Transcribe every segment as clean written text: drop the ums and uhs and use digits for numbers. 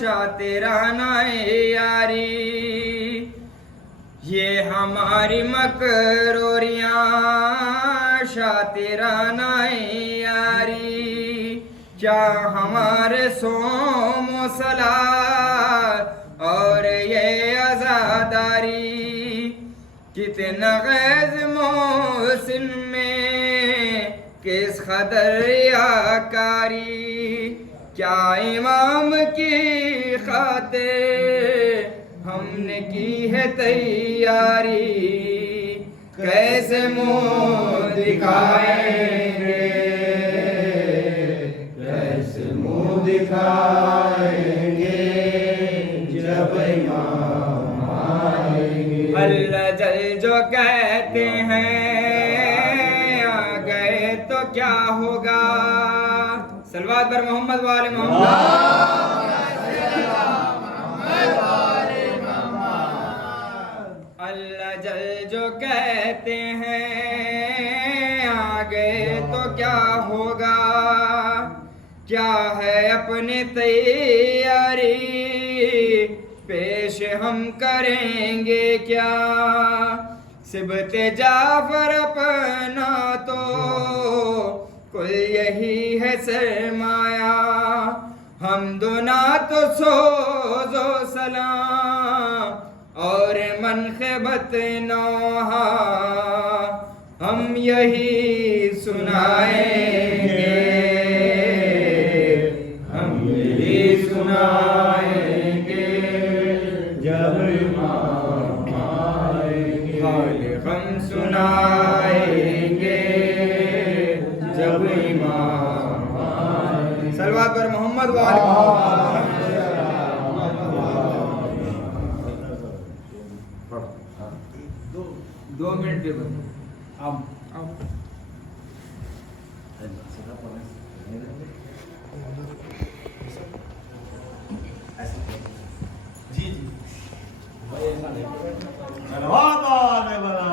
شاطرانہ یاری، یہ ہماری مکروریاں شاطرانہ یاری، کیا ہمارے صوم و صلاۃ اور یہ عزاداری، کتنا غیظ محسن میں کس قدر ریاکاری، کیا امام کی خاطر ہم نے کی ہے تیاری، کیسے منہ دکھائیں گے، کیسے منہ دکھائیں گے جب امام آئیں گے۔ اللہ جل جو کہتے ہیں آ گئے تو کیا ہوگا، صلوات بر محمد وآل محمد۔ اللہ جل جو کہتے ہیں آ گئے تو کیا ہوگا، کیا ہے اپنی تیاری پیش ہم کریں گے کیا، سبت جعفر اپنا تو کل یہی ہے سرمایہ، حمد و نعت و سوز و سلام اور منقبت نوحہ ہم یہی سنائیں گے، ہم یہی سنائیں گے جب امام آئیں گے، ہم سنائیں گے جب امام آئیں گے۔ صلوات پر محمد وآل محمد۔ 2 منٹ دے بس جی جی صلوات آنے والا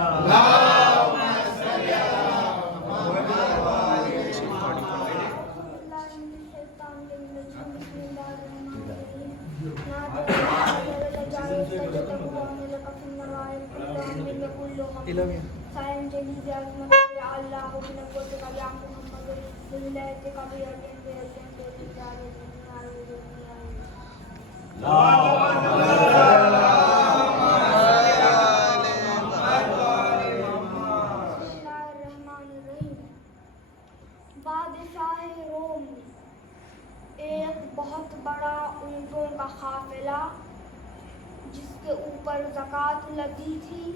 بادشاہ روم ایک بہت بڑا اونٹوں کا قافلہ جس کے اوپر زکوٰۃ لگی تھی،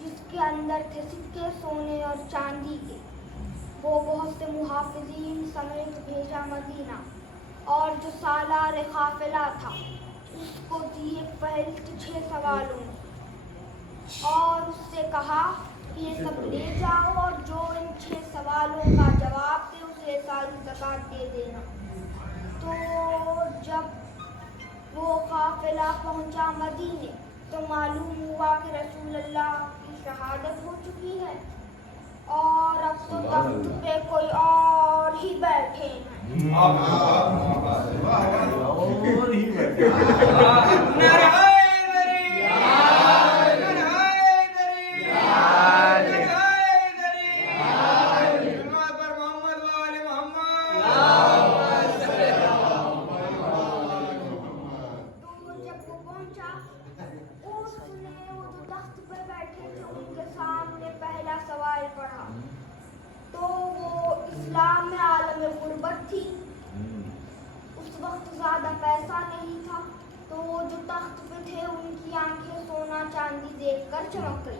جس کے اندر تھے سکے سونے اور چاندی کے، وہ بہت سے محافظین سمیت بھیجا مدینہ، اور جو سالار قافلہ تھا اس کو دی ایک فہرست 6 سوالوں اور اس سے کہا کہ یہ سب لے جاؤ اور جو ان 6 سوالوں کا جواب دے اسے ساری زکوٰۃ دے دینا۔ تو جب وہ قافلہ پہنچا مدینے تو معلوم ہوا کہ رسول اللہ کی شہادت ہو چکی ہے اور اب تو تخت پہ کوئی اور ہی بیٹھے ہیں۔ تو وہ اسلام میں عالم غربت تھی، اس وقت زیادہ پیسہ نہیں تھا، تو وہ جو تخت پہ تھے ان کی آنکھیں سونا چاندی دیکھ کر چمک گئی۔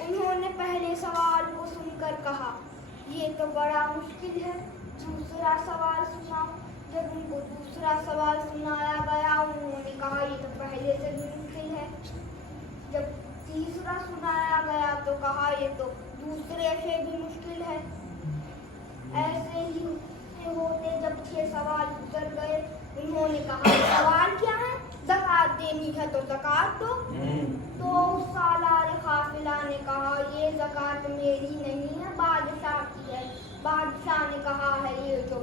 انہوں نے پہلے سوال کو سن کر کہا یہ تو بڑا مشکل ہے، دوسرا سوال سنا۔ جب ان کو دوسرا سوال سنایا گیا انہوں نے کہا یہ تو پہلے سے بھی مشکل ہے۔ جب تیسرا سنایا گیا تو کہا یہ تو دوسرے سے بھی مشکل ہے۔ ایسے ہی ہوتے جب 6 سوال گزر گئے انہوں نے کہا سوال کیا ہے؟ زکوٰۃ دینی ہے تو زکوٰۃ دو۔ تو اس سالار قافلہ نے کہا یہ زکوٰۃ میری نہیں ہے، بادشاہ کی ہے۔ بادشاہ نے کہا ہے یہ جو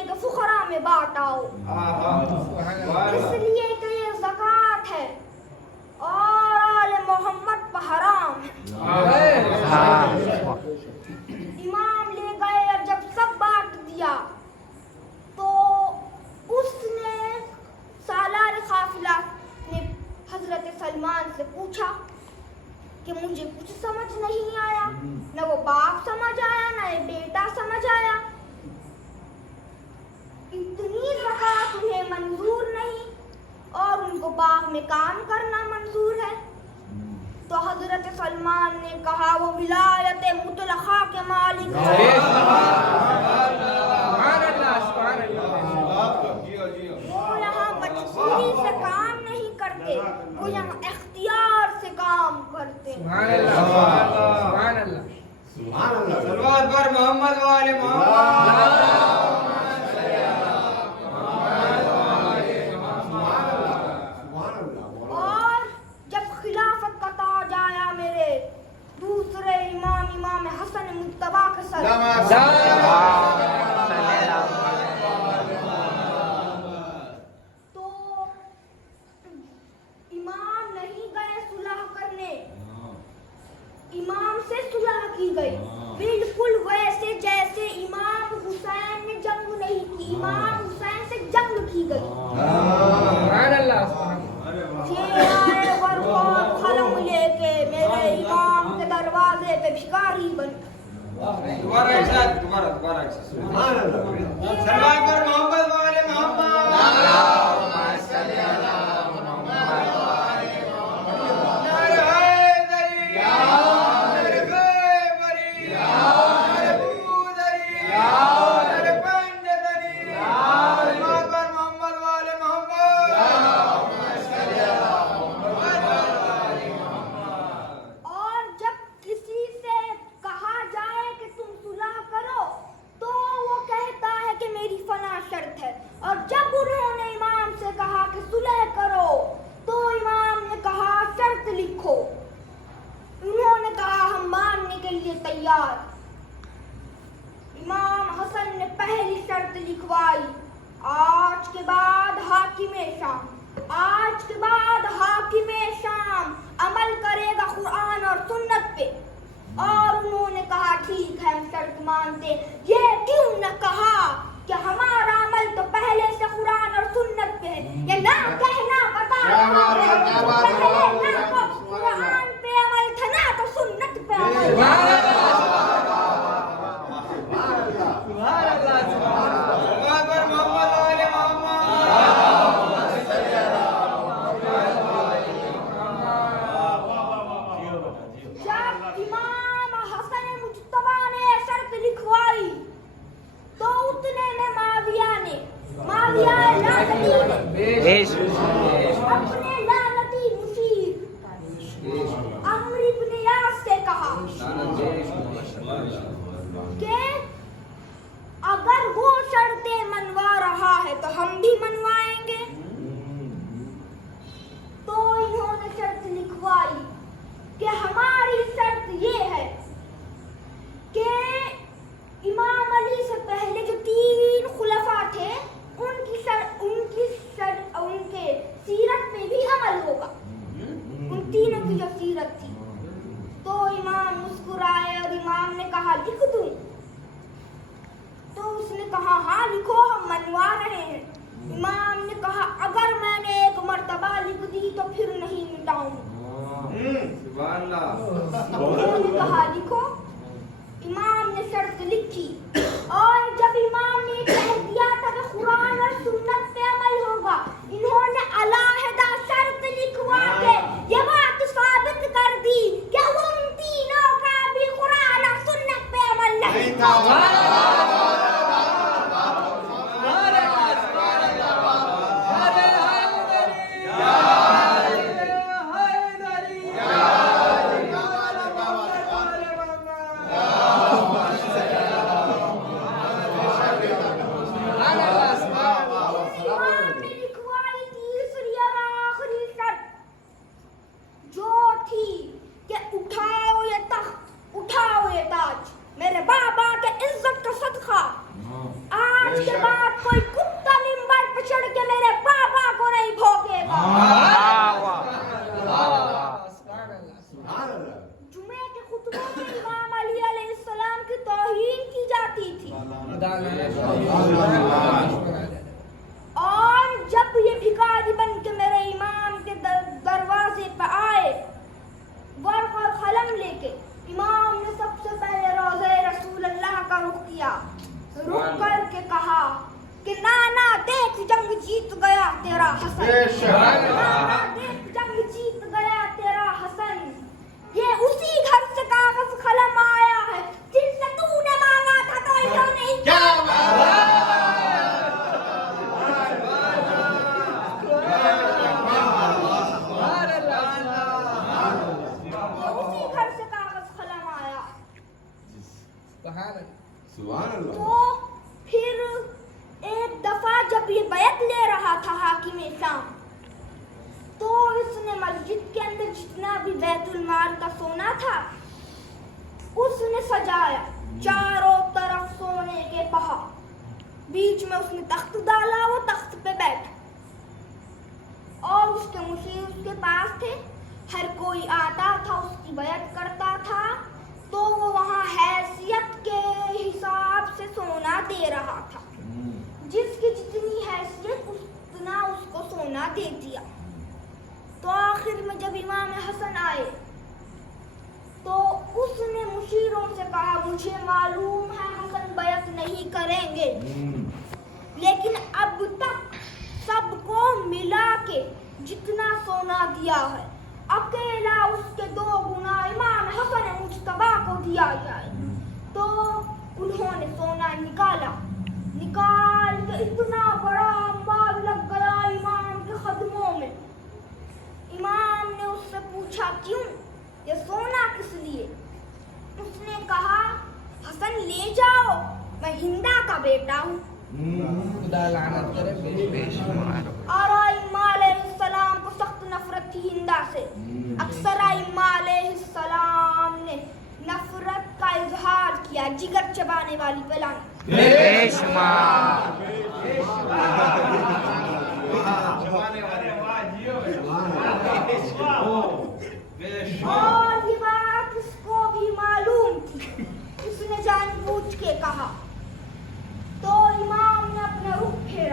مدینے کے فقراء میں بانٹ آؤ، اس لیے کہ یہ زکوٰۃ ہے اور آل محمد پر حرام ہے۔ امام لے گئے اور جب سب بانٹ دیا تو اس نے سالار قافلہ نے حضرت سلمان سے پوچھا کہ مجھے کچھ سمجھ نہیں آیا، نہ وہ باپ سمجھ آیا نہ یہ بیٹا سمجھ آیا، اتنی زکوٰۃ انہیں منظور نہیں اور ان کو باغ میں کام کرنا منظور ہے۔ تو حضرت سلمان نے کہا وہ ولایت مطلقہ کے مالک ہیں، وہ یہاں مجبوری سے کام نہیں کرتے، وہ یہاں اختیار سے کام کرتے ہیں۔ صلوات پر محمد والے محمد۔ اور جب خلافت کا تاج آیا میرے دوسرے امام حسن مجتبیٰ کے سر، تو امام نہیں گئے صلح کرنے، امام سے صلح کی گئی، بالکل ویسے جیسے امام حسین نے جنگ نہیں کی، امام حسین سے جنگ کی گئی۔ یہ آئے ورق اور قلم لے کے میرے امام کے دروازے پہ بھکاری بن دوبارہ ایک ساتھ، دوبارہ ایک ساتھ۔ صلوات پر محمد والے محمد۔ اور جب انہوں نے امام سے کہا کہ صلح کرو تو امام نے کہا شرط لکھو، انہوں نے کہا ہم ماننے کے لیے تیار۔ امام حسن نے پہلی شرط لکھوائی، آج کے بعد حاکم شام عمل کرے گا قرآن اور سنت پہ، اور انہوں نے کہا ٹھیک ہے ہم شرط مانتے۔ یہ کیوں نہ کہا کہ ہمارا عمل تو پہلے سے قرآن اور سنت پہ ہے، یہ نہ کہنا پتا پہلے نہ قرآن پہ عمل تھا نہ تو سنت پہ عمل تھا۔ اپنے لعنتی مشیر عمرو بن یاس سے کہا کہ اگر وہ شرطیں منوا رہا ہے تو ہم بھی منوائیں گے۔ تو انہوں نے شرط لکھوائی کہ ہماری شرط یہ ہے کہ امام علی سے پہلے جو 3 خلفاء تھے ان کے سیرت پہ بھی عمل ہوگا، ان تینوں کی جو سیرت تھی۔ تو امام مسکرائے اور امام نے کہا لکھ دوں؟ تو اس نے کہا ہاں لکھو ہم منوا رہے ہیں۔ امام نے کہا اگر میں نے ایک مرتبہ لکھ دی تو پھر نہیں مٹاؤں۔ سبحان اللہ۔ انہوں نے کہا لکھو۔ امام نے شرط لکھی اور جب امام نے کہہ دیا تھا کہ قرآن اور سنت پہ عمل ہوگا، انہوں نے علیحدہ شرط لکھوا کے یہ بات ثابت کر دی کہ ان تینوں کا بھی قرآن اور سنت پہ عمل نہیں تھا۔ آج کے بعد کوئی کتا منبر پہ چڑھ کے میرے بابا کو نہیں بھوگےگا. جمعے کے خطبوں میں امام علی علیہ السلام کی توہین کی جاتی تھی. اور جب یہ بھکاری بن کے میرے امام کے دروازے پہ آئے ورق اور قلم لے کے، امام نے سب سے پہلے روضہ رسول اللہ کا رخ کیا، رخ کر کے کہا کہ نانا دیکھ جنگ جیت گیا تیرا حسن، نانا دیکھ جنگ جیت گیا تیرا حسن، یہ اسی گھر سے کاغذ قلم آیا ہے جن سے تو نے مانگا تھا تو انہوں نے اسی گھر سے کاغذ قلم آیا. تو پھر ایک دفعہ جب یہ بیعت لے رہا تھا حاکم شام، تو اس نے مسجد کے اندر جتنا بھی بیت المال کا سونا تھا اس نے سجایا، چاروں طرف سونے کے پہاڑ، بیچ میں اس نے تخت ڈالا، وہ تخت پہ بیٹھا اور اس کے مشیر اس کے پاس تھے. ہر کوئی آتا تھا اس کی بیعت کرتا تھا تو وہ وہاں حیثیت کے حساب سے سونا دے رہا تھا، جس کی جتنی حیثیت اتنا اس کو سونا دے دیا. تو آخر میں جب امام حسن آئے تو اس نے مشیروں سے کہا مجھے معلوم ہے حسن بیعت نہیں کریں گے، لیکن اب تک سب کو ملا کے جتنا سونا دیا ہے اکیلا اس کے 2 گنا امام حسن مجتبیٰ کو دیا جائے. تو انہوں نے سونا نکال کے اتنا بڑا انبار لگ گیا امام کے خدموں میں. امام نے اس سے پوچھا کیوں، یہ سونا کس لیے؟ اس نے کہا حسن لے جاؤ، میں ہندا کا بیٹا ہوں. اور ائمہ علیہ السلام کو سخت نفرت تھی ہندا سے. اکثر ائمہ علیہ السلام نے نفرت کا اظہار کیا جگر چبانے والی بلا. اور یہ بات اس کو بھی معلوم تھی، اس نے جان بوجھ کے کہا. تو امام نے اپنا رخ پھیر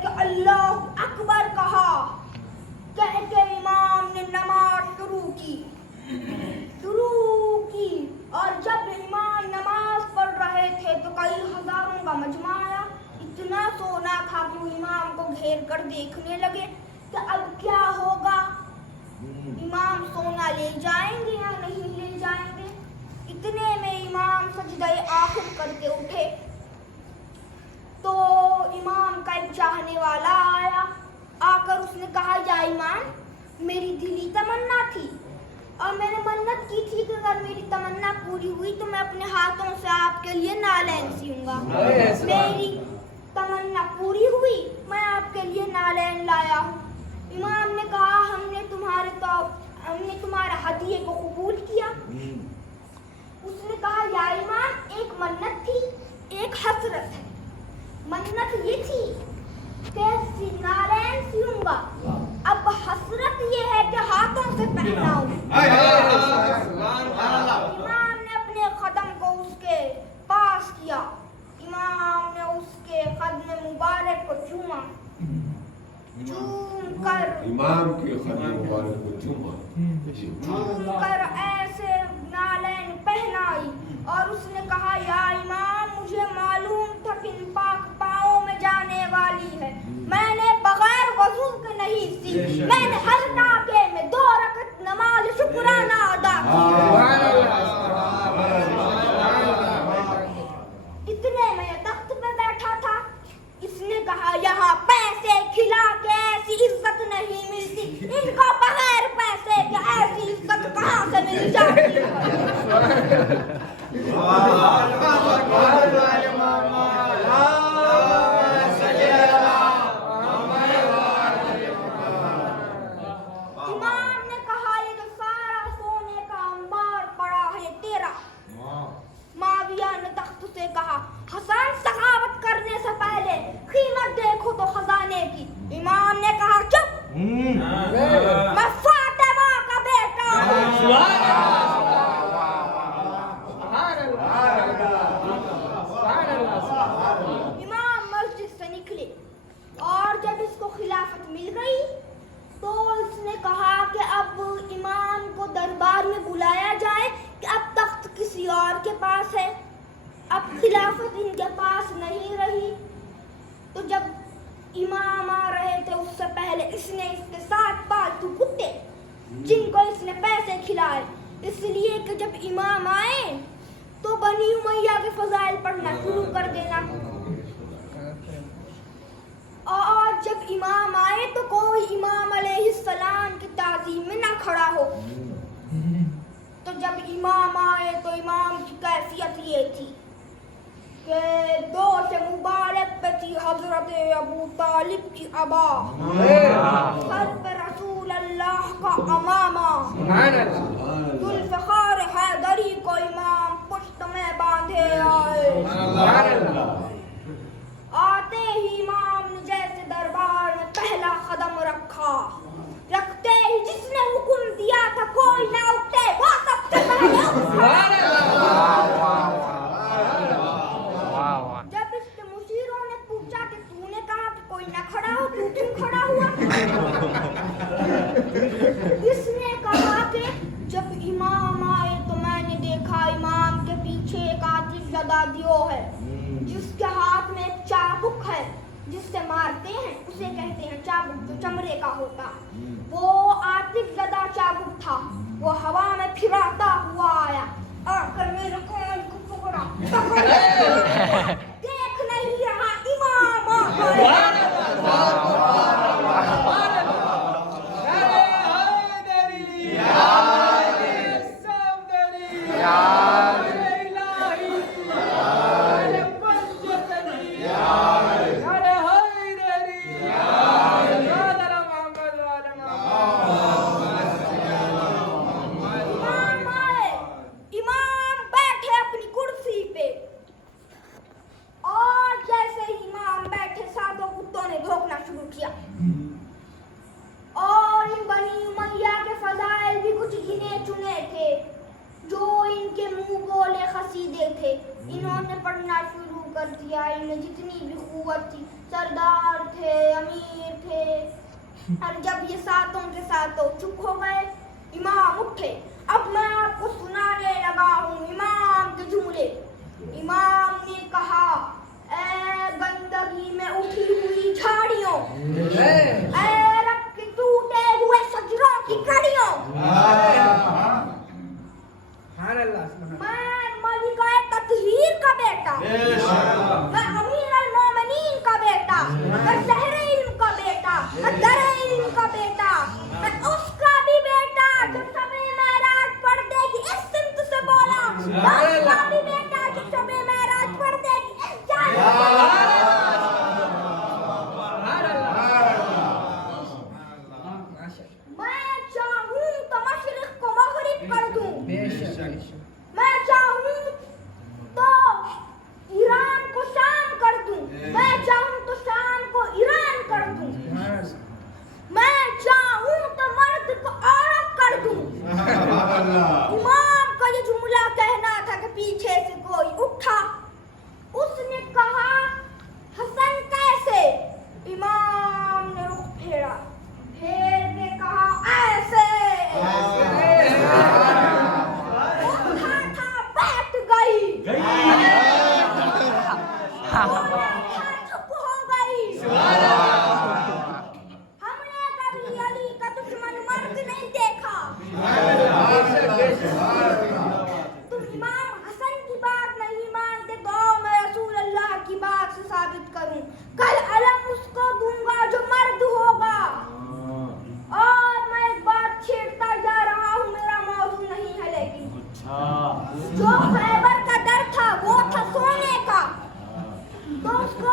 کے اللہ اکبر کہا، کہہ کے امام نے نماز شروع کی. اور جب امام نماز پڑھ رہے تھے تو کئی ہزاروں کا مجمع آیا. اتنا سونا تھا کہ امام کو گھیر کر دیکھنے لگے کہ اب کیا ہوگا، امام سونا لے جائیں گے یا نہیں لے جائیں گے. اتنے میں امام سجدہ آخر کر کے اٹھے تو امام کا ایک چاہنے والا آیا. آ کر اس نے کہا یا امام میری دلی تمنا تھی اور میں نے منت کی تھی کہ اگر میری تمنا پوری ہوئی تو میں اپنے ہاتھوں سے آپ کے لیے نالین سیوں گا. میری تمنا پوری ہوئی، میں آپ کے لیے نالین لایا ہوں. امام نے کہا ہم نے تمہارے ہدیے کو قبول کیا. اس نے کہا یا امام ایک منت تھی ایک حسرت ہے. منت یہ تھی کہ نالین سیوں گا، اب حسرت یہ ہے کہ ہاتھوں سے پہناؤں. امام نے اپنے قدم کو اس کے پاس کیا، امام نے اس کے قدم مبارک کو چوما، چوم کر امام کے قدم مبارک کو چوم کر ایسے نالین پہنائی. اور اس نے کہا یا امام مجھے معلوم تھا کہ ان پاک پاؤں میں جانے والی ہے، میں نے بغیر وضو کے نہیں سی، میں نے ہر ڈاکے میں 2 رکعت نماز شکرانہ ادا کی. اتنے میں تخت پہ بیٹھا تھا. اس نے کہا یہاں پیسے کھلا کے ایسی عزت نہیں ملتی، ان کو بغیر پیسے کے ایسی عزت کہاں سے مل جاتی ہے. امام نے کہا یہ جو سارا سونے کا انبار پڑا ہے تیرا. معاویہ نے تخت سے کہا حسن سخاوت کرنے بنانے کی. امام نے کہا چپ, میں فاطمہ کا بیٹا ہوں. امام مسجد سے نکلے اور جب اس کو خلافت مل گئی تو اس نے کہا کہ اب امام کو دربار میں بلایا جائے کہ اب تخت کسی اور کے پاس ہے, اب خلافت ان کے پاس نہیں رہی. تو جب امام آ رہے تھے اس سے پہلے اس نے اس کے ساتھ پالتو کتے جن کو اس نے پیسے کھلائے, اس لیے کہ جب امام آئے تو بنی امیہ کے فضائل پڑھنا شروع کر دینا, اور جب امام آئے تو کوئی امام علیہ السلام کی تعظیم میں نہ کھڑا ہو. تو جب امام آئے تو امام کی کیفیت یہ تھی کہ دوش مبارک پہ تھی حضرت ابو طالب کی ابا, سر پہ رسول اللہ کا امامہ, ذوالفقار حیدری کو امام پشت میں باندھے آئے. آتے ہی امام نے جیسے دربار میں پہلا قدم رکھا, رکھتے ہی جس نے حکم دیا تھا کوئی نہ اٹھے وہ سب سے پہلے جب اس کے مشیروں نے پوچھا کہ تو نے کہا کہ کوئی نہ کھڑا ہو, تو کیوں کھڑا ہوا؟ اس نے کہا کہ جب امام آئے تو میں نے دیکھا امام کے پیچھے ایک آتش زدہ دیو ہے جس کے ہاتھ میں ایک چابک ہے جس سے مارتے ہیں, اسے کہتے ہیں چابک جو چمڑے کا ہوتا. وہ آتش زدہ چابک تھا, وہ ہوا میں پھراتا ہوا آیا, آ کر میرے کان کو پکڑا, دیکھ نہیں رہا امام آ گئے. اور ان بنی امیہ کے فضائل بھی کچھ گنے چنے تھے جو ان کے منہ بولے قصیدے تھے, انہوں نے پڑھنا شروع کر دیا. ان میں جتنی بھی قوت تھی, سردار تھے, امیر تھے, اور جب یہ ساتوں کے ساتوں چپ ہو گئے امام اٹھے. اب میں آپ کو سنانے لگا ہوں امام کے جملے. امام نے کہا اے گندگی میں اٹھی ہوئی جھاڑیوں, اے رب کے ٹوٹے ہوئے شجروں کی کڑیوں, میں ملکہ تطہیر کا بیٹا, میں امیر المومنین کا بیٹا, میں شہر علم کا بیٹا, میں در علم کا بیٹا, میں اس کا بھی بیٹا جو شب معراج پردے کی اس سمت سے بولا, میں اس کا بھی بیٹا جو شب معراج پردے کی اس جانب سے بولا. میں چاہوں تو مشرق کو مغرب کر دوں, میں چاہوں تو ایران کو شام کر دوں, میں چاہوں تو شام کو ایران کر دوں, میں چاہوں تو مرد کو عورت کر دوں. امام کا یہ جملہ کہنا تھا کہ پیچھے سے کوئی اٹھا, اس نے کہا حسن کیسے؟ امام نے رخ پھیرا, پھیر کے کہا ایسے. اٹھا تھا بیٹھ گئی, بولا تھا چپ ہو گئی. ہم نے کبھی علی کا دشمن مرد نہیں دیکھا. تم امام حسن کی بات نہیں مانتے تو میں رسول اللہ کی بات سے ثابت کروں, کل علم اس کو دوں گا جو مرد ہوگا. اور میں ایک بات چھیڑتا جا رہا ہوں, میرا موضوع نہیں ہے, لیکن جو خیبر کا در تھا وہ تھا سونے کا, تو اس کو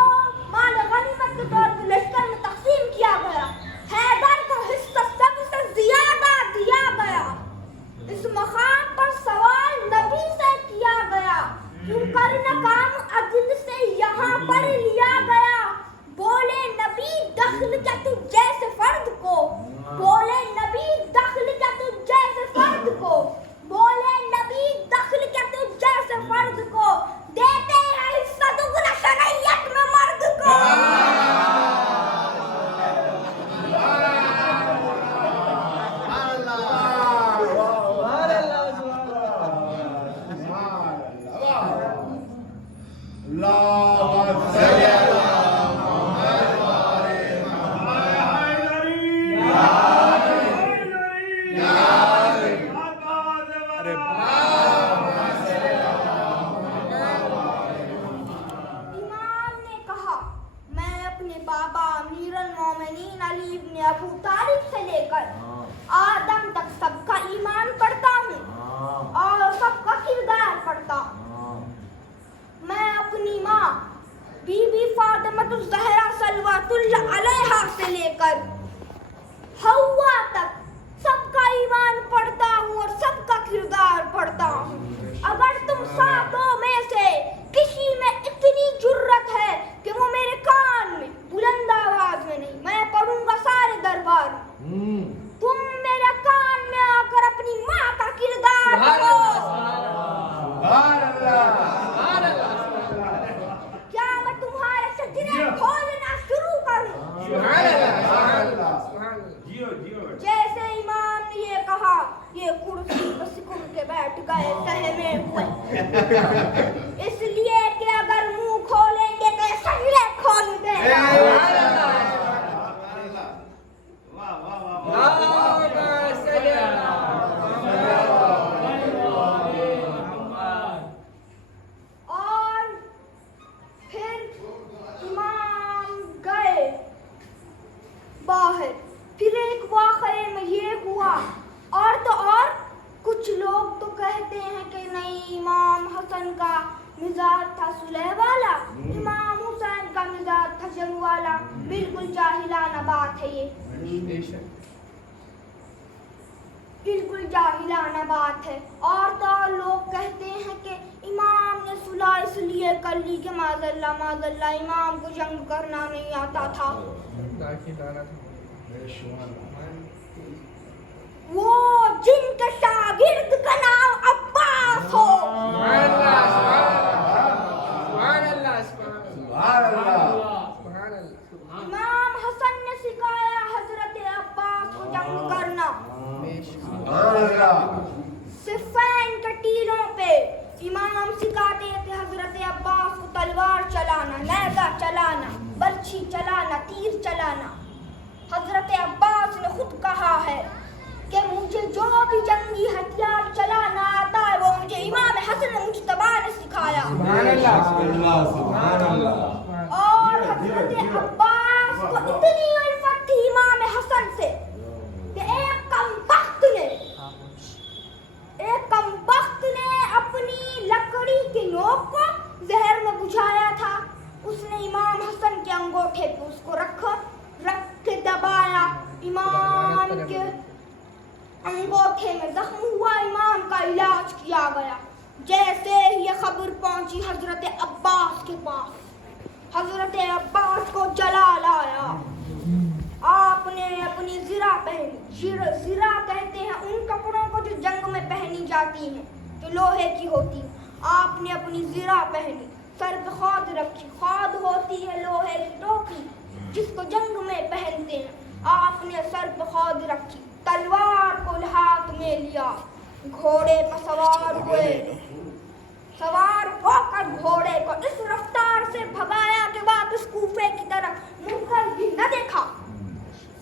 مال غنیمت کے طور پر لشکر میں تقسیم کیا گیا. حیدر کو حصہ سب سے زیادہ دیا گیا. اس مقام پر سوال نبی سے کیا گیا, کیوں کرنا کام عدل سے یہاں پر لیا گیا. بولے نبی دخل اپنے ابو طالب سے لے کر آدم تک سب کا ایمان پڑھتا ہوں اور سب کا کردار پڑھتا ہوں. میں اپنی ماں بی بی فاطمۃ الزہرا صلوات اللہ علیہا سے لے کر حوا تک سب کا ایمان پڑھتا ہوں اور سب کا کردار پڑھتا ہوں. اگر تم ساتوں میں سے کسی میں اتنی جرت ہے کہ وہ میرے کان میں بلند آواز میں نہیں، میں پڑھوں گا سارے دربار میں، تم میرے کان میں آ کر اپنی ماں کا کردار پڑھو. کیا میں تمہارے سجدے کھولنا شروع کروں؟ جیسے امام نے یہ کہا یہ کرسی پر سکڑ کے بیٹھ گئے سہمے ہوئے، اس لیے کہ اگر منہ کھولیں گے تو سجدے کھول دیں گے. اور پھر امام گئے باہر. پھر ایک واقعے میں یہ ہوا، اور تو اور کچھ لوگ تو کہتے ہیں کہ نہیں امام حسن کا مزاج تھا صلح والا، امام حسین کا مزاج تھا جنگ والا. بالکل جاہلانہ بات ہے یہ، بالکل جاہلانہ بات ہے. اور تو اور لوگ کہتے ہیں کہ امام نے صلح اس لیے کر لی کہ معاذ اللہ امام کو جنگ کرنا نہیں آتا تھا. وہ جن کے شاگرد کا نام عباس ہو، امام حسن نے سکھایا حضرت عباس کو جنگ کرنا. صفین کے ٹیلوں پہ امام سکھاتے تھے حضرت عباس کو تلوار چلانا، نیزہ چلانا، برچھی چلانا، تیر چلانا. حضرت عباس نے خود کہا ہے کہ مجھے جو بھی جنگی ہتھیار چلانا آتا ہے وہ مجھے امام حسن مجتبی نے سکھایا. اور حضرت عباس کو اتنی الفت تھی امام حسن سے کہ ایک کم بخت نے اپنی لکڑی کی نوک کو زہر میں بجھایا تھا. اس نے امام حسن کے انگوٹھے پہ اس کو رکھ کے دبایا. امام کے انگوٹھے میں زخم ہوا، امام کا علاج کیا گیا. جیسے یہ خبر پہنچی حضرت عباس کے پاس، حضرت عباس کو جلال آیا. آپ نے اپنی زرہ پہنی. زرہ کہتے ہیں ان کپڑوں کو جو جنگ میں پہنی جاتی ہیں جو لوہے کی ہوتی ہیں. آپ نے اپنی زرہ پہنی، سر پہ خود رکھی. خود ہوتی ہے لوہے کی ٹوپی جس کو جنگ میں پہنتے ہیں. آپ نے سر پہ خود رکھی، تلوار کو ہاتھ میں لیا، گھوڑے پر سوار ہوئے. سوار ہو کر گھوڑے کو اس رفتار سے بھگایا کہ واپس کوفے کی طرف منہ کر بھی نہ دیکھا.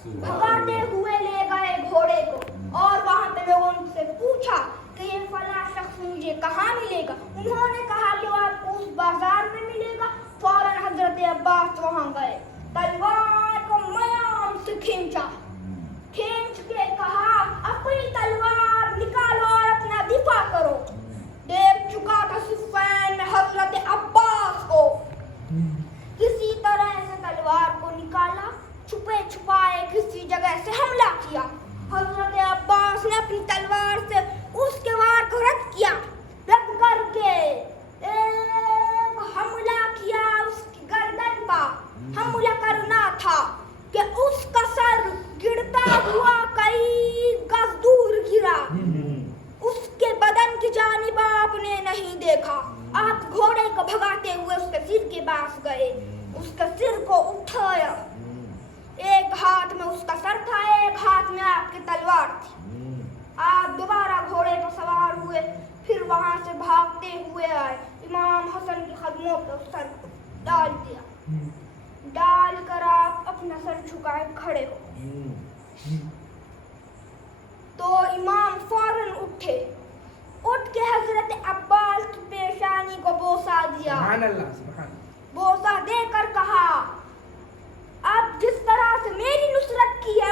بھگاتے ہوئے لے گئے گھوڑے کو اور وہاں پہ لوگوں سے پوچھا کہ یہ فلاں شخص مجھے کہاں ملے گا. انہوں نے کہا کہ وہ آپ کو اس بازار میں ملے گا. فوراً حضرت عباس وہاں گئے، تلوار کو میان سے کھینچا، کھینچ کے کہا اپنی تلوار نکالو اور اپنا دفاع کرو. دیکھ چکا تھا صفین میں حضرت عباس کو. کسی طرح سے تلوار کو نکالا، چھپے چھپائے کسی جگہ سے حملہ کیا. حضرت عباس نے اپنی تلوار سے اس کے وار کو رد کیا. رد کر کے ایک حملہ کیا اس کی گردن پر. حملہ کرنا تھا کہ اس کا سر گرتا ہوا کئی گز دور گرا. اس کے بدن کی جانب آپ نے نہیں دیکھا. آپ گھوڑے کو بھگاتے ہوئے اس کے سر کے پاس گئے، اس کے سر کو اٹھایا. ایک ہاتھ میں اس کا سر تھا، ایک ہاتھ میں آپ کی تلوار تھی. آپ دوبارہ گھوڑے پر سوار ہوئے، پھر وہاں سے بھاگتے ہوئے آئے. امام حسن کے قدموں پر سر کو ڈال دیا. ڈال کر آپ اپنا سر جھکائے کھڑے ہو. تو امام فوراً اٹھے، اٹھ کے حضرت عباس کی پیشانی کو بوسہ دیا. بوسہ دے کر کہا اب جس طرح سے میری نصرت کی ہے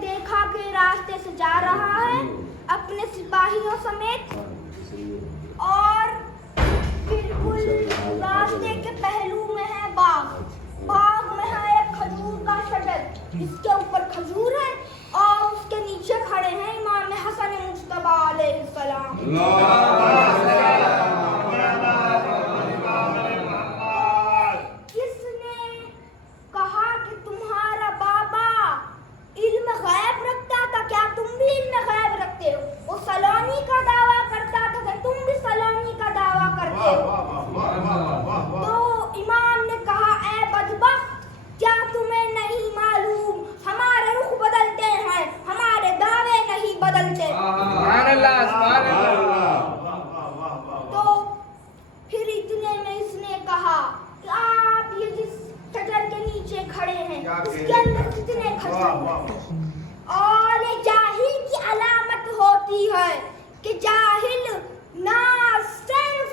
دیکھا کہ راستے سے جا رہا ہے اپنے سپاہیوں سمیت اور بالکل راستے کے پہلو میں ہے باغ. باغ میں ہے ایک کھجور کا شجر جس کے اوپر کھجور ہے اور اس کے نیچے کھڑے ہیں امام حسن مجتبی علیہ السلام. کس نے کہا کہ تمہارا بابا علم غیب رکھتا تھا؟ کیا تم بھی علم غیب رکھتے ہو؟ وہ سلونی کا دعویٰ کرتا تھا کہ تم بھی سلونی کا دعویٰ کرتے ہو. تو امام نے کہا اے بدبخت، کیا تمہیں نہیں معلوم ہمارے رخ بدلتے ہیں، ہمارے دعوے نہیں بدلتے. سبحان اللہ سبحان اللہ. تو پھر اتنے میں اس نے کہا کہ آپ یہ جس شجر کے نیچے کھڑے ہیں اس کے اندر کتنے کھجور ہیں، اور یہ جاہل کی علامت ہوتی ہے کہ جاہل نہ صرف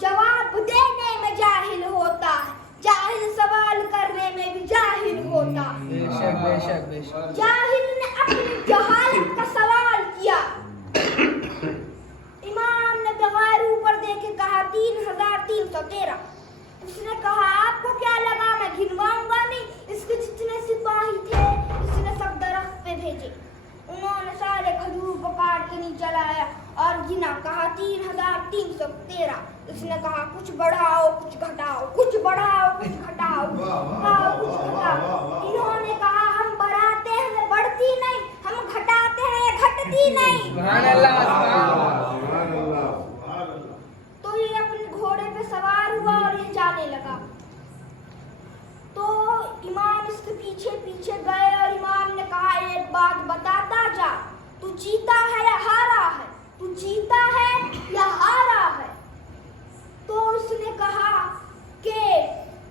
جواب دینے میں جاہل ہوتا ہے، جاہل سوال کرنے میں بھی جاہل ہوتا ہے. بے شک بے شک بے شک. جاہل نے اپنی جہالت کا سوال کیا. امام نے بغیر اوپر دیکھے کہا 3313. اس نے کہا آپ کو کیا لگا میں گنواؤں گا نہیں؟ اس کے جتنے سپاہی تھے اس نے سب درخت پہ بھیجے. انہوں نے سارے کھجور کو کاٹ کے نیچے لایا اور گنا. کہا 3313. اس نے کہا کچھ بڑھاؤ کچھ گھٹاؤ، کچھ بڑھاؤ کچھ گھٹاؤ، کچھ گھٹاؤ. انہوں نے کہا ہم بڑھاتے ہیں بڑھتی نہیں، ہم گھٹاتے ہیں گھٹتی نہیں. سبحان اللہ سبحان اللہ. تو یہ اپنے گھوڑے پہ سوار ہوا اور یہ جانے لگا. تو امام اس کے پیچھے پیچھے گئے اور امام نے کہا ایک بات بتاتا جا، تو جیتا ہے یا ہارا ہے؟ تو جیتا ہے یا ہارا ہے؟ تو اس نے کہا کہ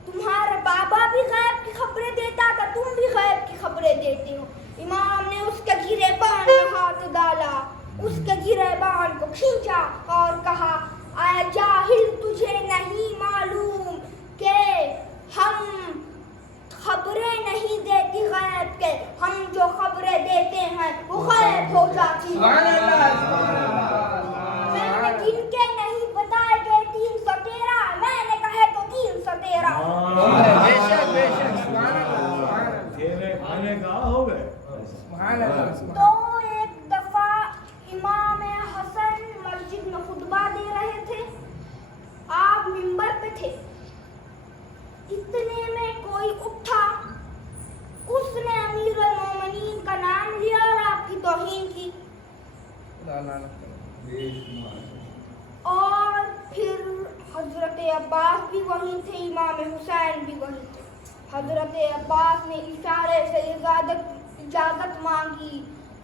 تمہارا بابا بھی غیب کی خبریں دیتا تھا، تم بھی غیب کی خبریں دیتے ہو. امام نے اس کے گریبان میں ہاتھ ڈالا، اس کے گریبان کو کھینچا اور کہا اے جاہل، تجھے نہیں معلوم کہ ہم خبریں نہیں دیتی غیب کے، ہم جو خبریں دیتے ہیں وہ غیب ہو جاتی ہیں. میں نے گن کے نہیں بتائے کہ 313، میں نے کہے تو 313. بے شک بے شک. سبحان اللہ. کھیلے کھانے کا ہو گئے. سبحان اللہ. تو ایک دفعہ امام حسن مسجد میں خطبہ دے رہے تھے، آپ منبر پہ تھے. اتنے میں کوئی اٹھا، اس نے امیر المومنین کا نام لیا اور آپ کی توہین کی. اور پھر حضرت عباس بھی وہیں تھے، امام حسین بھی وہیں تھے. حضرت عباس نے اشارے سے اجازت مانگی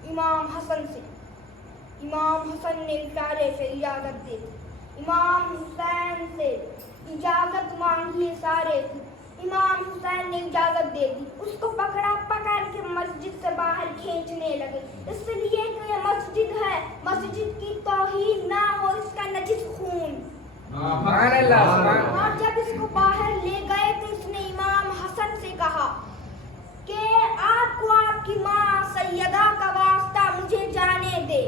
امام حسن سے. امام حسن نے اشارے سے اجازت دے دی. امام حسین سے اجازت مانگی اشارے سے. امام حسین نے اجازت دے دی. اس کو پکڑا کے مسجد سے باہر کھینچنے لگے، اس لیے کہ یہ مسجد ہے، مسجد کی توہین نہ ہو، اس کا نجس خون. سبحان اللہ سبحان اللہ. اور جب اس کو باہر لے گئے تو اس نے امام حسن سے کہا کہ آپ کو آپ کی ماں سیدہ کا واسطہ مجھے جانے دے.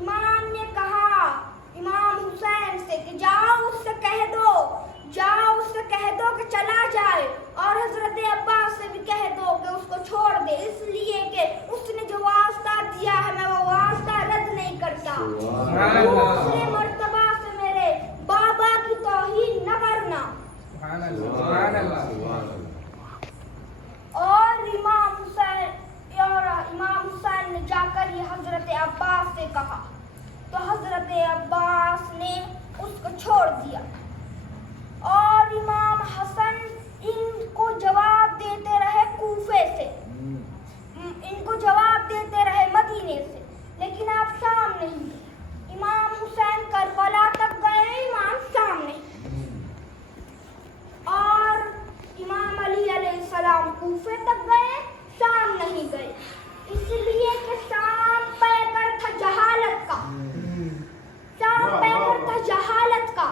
امام نے کہا امام حسین سے کہ جاؤ اس سے کہہ دو، جاؤ اس سے کہہ دو کہ چلا جائے، اور حضرت عباس سے بھی کہہ دو کہ اس کو چھوڑ دے، اس لیے کہ اس نے جو واسطہ دیا ہے میں وہ واسطہ رد نہیں کرتا. دوسرے مرتبہ سے میرے بابا کی توہین نہ کرنا. سبحان اللہ سبحان اللہ. اور امام حسین نے جا کر یہ حضرت عباس سے کہا تو حضرت عباس نے اس کو چھوڑ دیا. اور امام حسن ان کو جواب دیتے رہے کوفے سے، ان کو جواب دیتے رہے مدینے سے، لیکن آپ شام نہیں گئے. امام حسین کربلا تک گئے، امام شام نہیں. اور امام علی علیہ السلام کوفے تک گئے، شام نہیں گئے، اس لیے کہ شام پیکر تھا جہالت کا، شام پیکر تھا جہالت کا.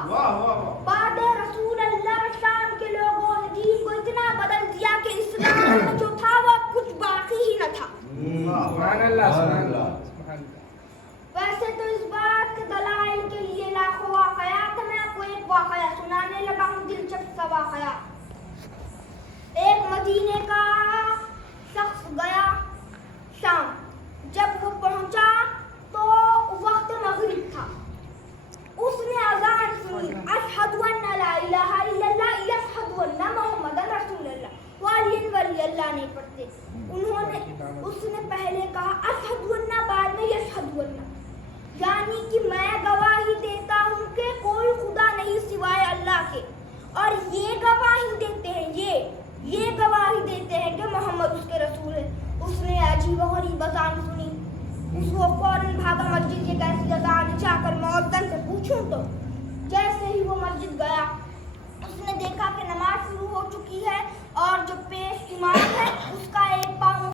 وہ غریب اذان سنی، اس وہ فوراً بھاگا مسجد یہ کیسی اذان ہے، جا کر مؤذن سے پوچھوں تو جیسے ہی وہ مسجد گیا اس نے دیکھا کہ نماز شروع ہو چکی ہے اور جو پیش امام ہے اس کا ایک پاؤں